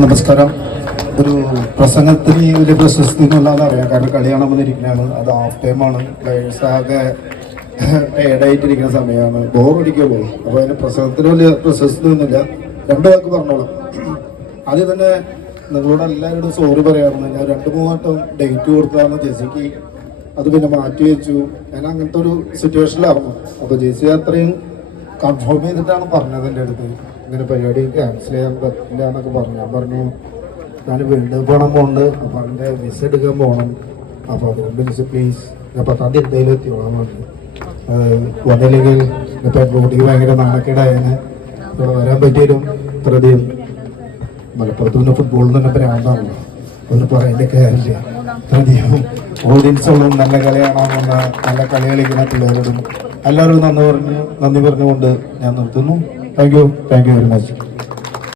നമസ്കാരം. ഒരു പ്രസംഗത്തിന് വലിയ പ്രശസ്തി എന്നുള്ളതാണ് അറിയാം. കാരണം കളി കാണാൻ വന്നിരിക്കുന്നതാണ്. അത് ഹാഫ് ടൈമാണ്. പ്ലേയേഴ്സ് ആകെ ടയർഡായിട്ടിരിക്കുന്ന സമയമാണ്. ബോറടിക്കുക പോകും. അപ്പോൾ അതിന് പ്രസംഗത്തിന് വലിയ പ്രശസ്തി ഒന്നുമില്ല. രണ്ട് വാക്ക് പറഞ്ഞോളാം. ആദ്യം തന്നെ നിങ്ങളോട് എല്ലാവരോടും സോറി പറയാറുണ്ട്. ഞാൻ 2-3 വട്ടം ഡേറ്റ് കൊടുത്തതാണ് ജെസിക്ക്. അത് പിന്നെ മാറ്റി വെച്ചു. ഞാൻ അങ്ങനത്തെ ഒരു സിറ്റുവേഷനിലായിരുന്നു. അപ്പോൾ ജെസി അത്രയും കൺഫേം ചെയ്തിട്ടാണ് പറഞ്ഞത് എൻ്റെ അടുത്ത്. ഇങ്ങനെ പരിപാടി ക്യാൻസൽ ചെയ്യാൻ പറ്റില്ല എന്നൊക്കെ പറഞ്ഞു. ഞാൻ പറഞ്ഞു ഞാൻ വേൾഡ് കപ്പ് കാണാൻ പോകുന്നുണ്ട്. അപ്പോൾ അതിൻ്റെ വിസ എടുക്കാൻ പോകണം. അപ്പോൾ അതുകൊണ്ട് വിസ പ്ലീസ് ഞാൻ 10-ാം തീയതി എന്തായാലും എത്തിയോളാൻ പറഞ്ഞു. വന്നില്ലെങ്കിൽ ഇപ്പം റോഡിക്ക് ഭയങ്കര നാണക്കേടായതിന് ഇവിടെ വരാൻ പറ്റിയാലും ഇത്രയധികം മലപ്പുറത്ത് പിന്നെ ഫുട്ബോളിൽ തന്നെ ഭ്രാന്താണല്ലോ. ഒന്ന് പറയേണ്ട കാര്യമില്ല. ഇത്രയധികം ഓഡിയൻസ് ഉള്ള നല്ല കളി കാണാമെന്ന നല്ല കളി കളിക്കുന്ന പിള്ളേരോടും എല്ലാവരും നന്ദി പറഞ്ഞുകൊണ്ട് ഞാൻ നിർത്തുന്നു. Thank you very much.